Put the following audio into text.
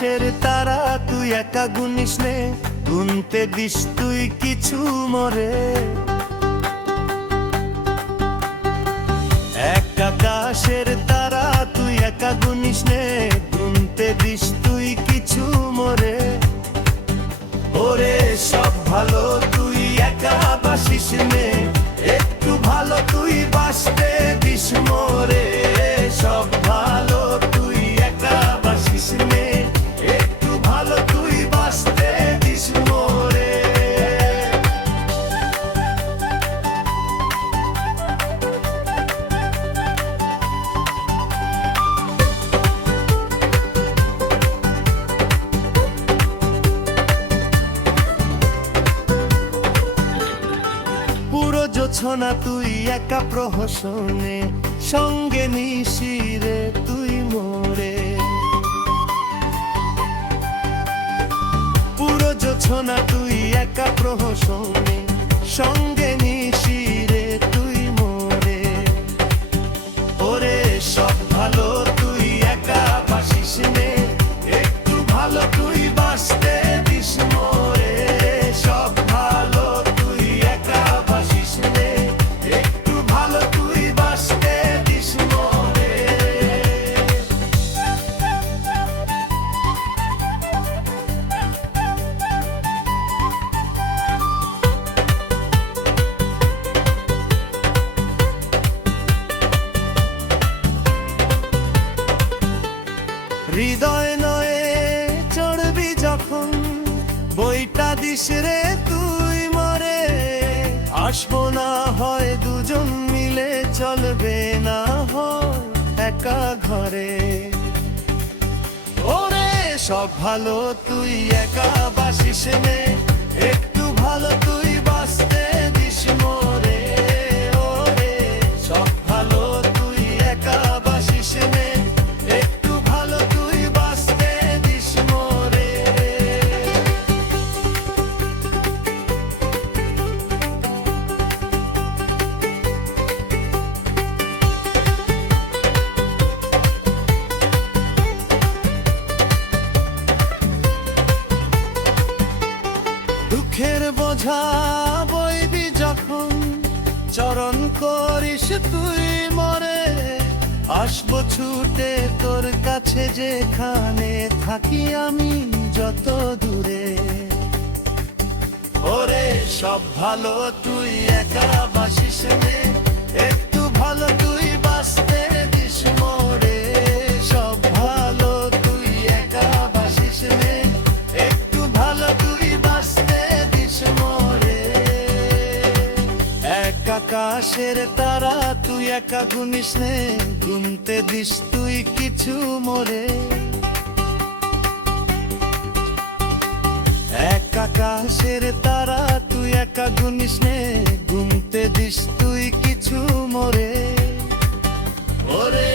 আকাশের তারা তুই একা গুনিস নে, গুনতে দিস তুই কিছু মরে। এক আকাশের তারা তুই একা গুনিস নে, গুনতে দিস তুই কিছু মরে। ওরে সব ভালো তুই একা বাসিস নে, একটু ভালো তুই বাসতে দিস মোরে। সব ভালো তুই একা বাসিস নে, একটু ভালো তুই বাসতে দিস মোরে। পুরো জোছনা তুই একা প্রহসনে, সঙ্গে নিশিরে তুই মোরে। পুরো জোছনা তুই একা প্রহসনে, সঙ্গে নিশিরে তুই মোরে। ওরে সব ভালো তুই একা বাসিস নে, একটু ভালো তুই বাসতে দিস মোরে। সব ভালো তুই একা বাসিস নে, একটু ভালো তুই বাসতে দিস মোরে। হৃদয় নয়ে চড়বি যখন, বইটা দিস রে তুই মরে। আসবো না হয় দুজন মিলে, চলবে না হয় একা ঘরে। ওরে সব ভালো তুই একা বাসিস নে, একটু ভালো তুই বাসতে দিস মোরে। ওরে সব ভালো তুই একা বাসিস নে, একটু ভালো তুই বাসতে দিস মোরে। দুঃখের বোঝা বইবি যখন, চরণ করিস তুই মরে। আসবো ছুটে তোর কাছে, যেখানে থাকি আমি যত দূরে। ওরে সব ভালো তুই একা বাসিস নে, একটু ভালো তুই বাসতে দিস মোরে। সব ভালো তুই একা বাসিস নে, একটু ভালো তুই বাসতে দিস মোরে। এক আকাশের তারা তুই একা গুনিস নে, গুনতে দিস তুই কিছু মোরে। এক আকাশের তারা তুই একা গুনিস নে, গুনতে দিস তুই কিছু মোরে। ওরে